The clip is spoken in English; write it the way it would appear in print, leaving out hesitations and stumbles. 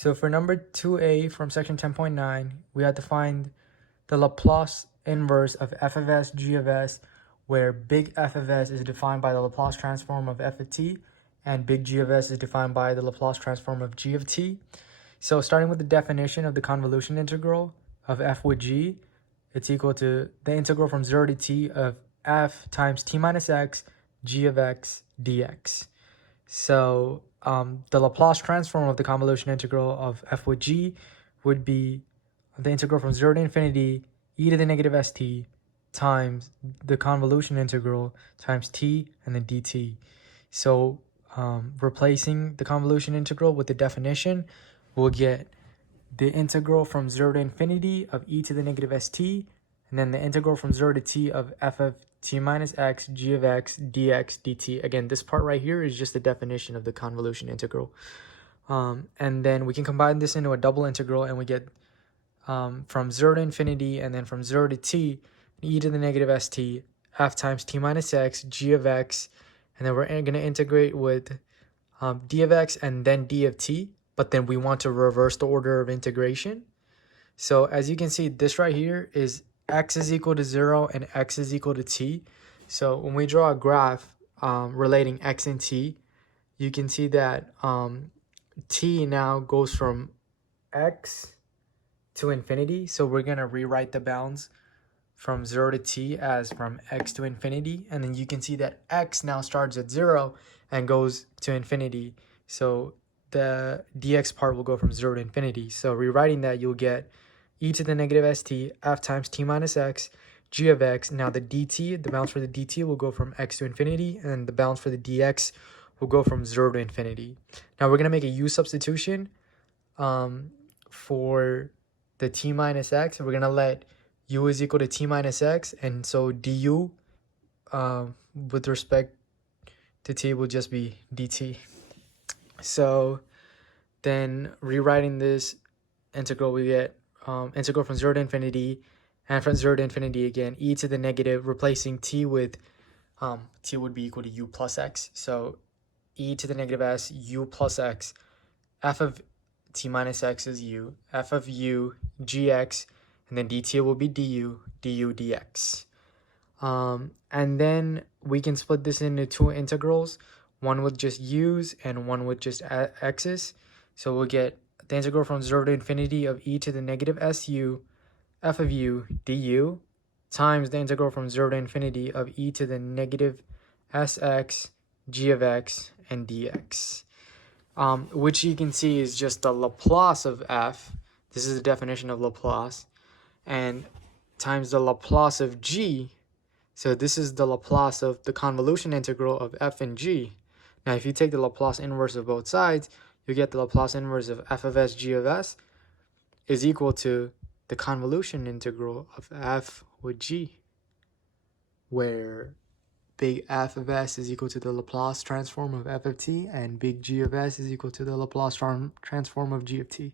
So for number 2a from section 10.9, we have to find the Laplace inverse of f of s, g of s, where big F of s is defined by the Laplace transform of f of t, and big G of s is defined by the Laplace transform of g of t. So starting with the definition of the convolution integral of f with g, it's equal to the integral from 0 to t of f times t minus x, g of x, dx. So the Laplace transform of the convolution integral of f with g would be the integral from 0 to infinity e to the negative st times the convolution integral times t and then dt. So replacing the convolution integral with the definition, we'll get the integral from 0 to infinity of e to the negative st, and then the integral from 0 to t of f of t minus x, g of x, dx, dt. Again, this part right here is just the definition of the convolution integral. And then we can combine this into a double integral, and we get from 0 to infinity, and then from 0 to t, e to the negative st, f times t minus x, g of x, and then we're going to integrate with d of x and then d of t, but then we want to reverse the order of integration. So as you can see, this right here is x is equal to 0 and x is equal to t. So when we draw a graph relating x and t, you can see that t now goes from x to infinity. So we're going to rewrite the bounds from 0 to t as from x to infinity. And then you can see that x now starts at 0 and goes to infinity. So the dx part will go from 0 to infinity. So rewriting that, you'll get e to the negative st, f times t minus x, g of x. Now the dt, the bounds for the dt will go from x to infinity, and the bounds for the dx will go from 0 to infinity. Now we're going to make a u substitution for the t minus x. We're going to let u is equal to t minus x, and so du with respect to t will just be dt. So then rewriting this integral, we get integral from 0 to infinity, and from 0 to infinity again, e to the negative, replacing t with t would be equal to u plus x. So e to the negative s, u plus x, f of t minus x is u, f of u, gx, and then dt will be du, dx. And then we can split this into two integrals, one with just u's and one with just x's. So we'll get the integral from 0 to infinity of e to the negative su, f of u, du, times the integral from 0 to infinity of e to the negative sx, g of x, and dx. Which you can see is just the Laplace of f. This is the definition of Laplace. And times the Laplace of g. So this is the Laplace of the convolution integral of f and g. Now if you take the Laplace inverse of both sides, you get the Laplace inverse of f of s, g of s is equal to the convolution integral of f with g, where big F of s is equal to the Laplace transform of f of t, and big G of s is equal to the Laplace transform of g of t.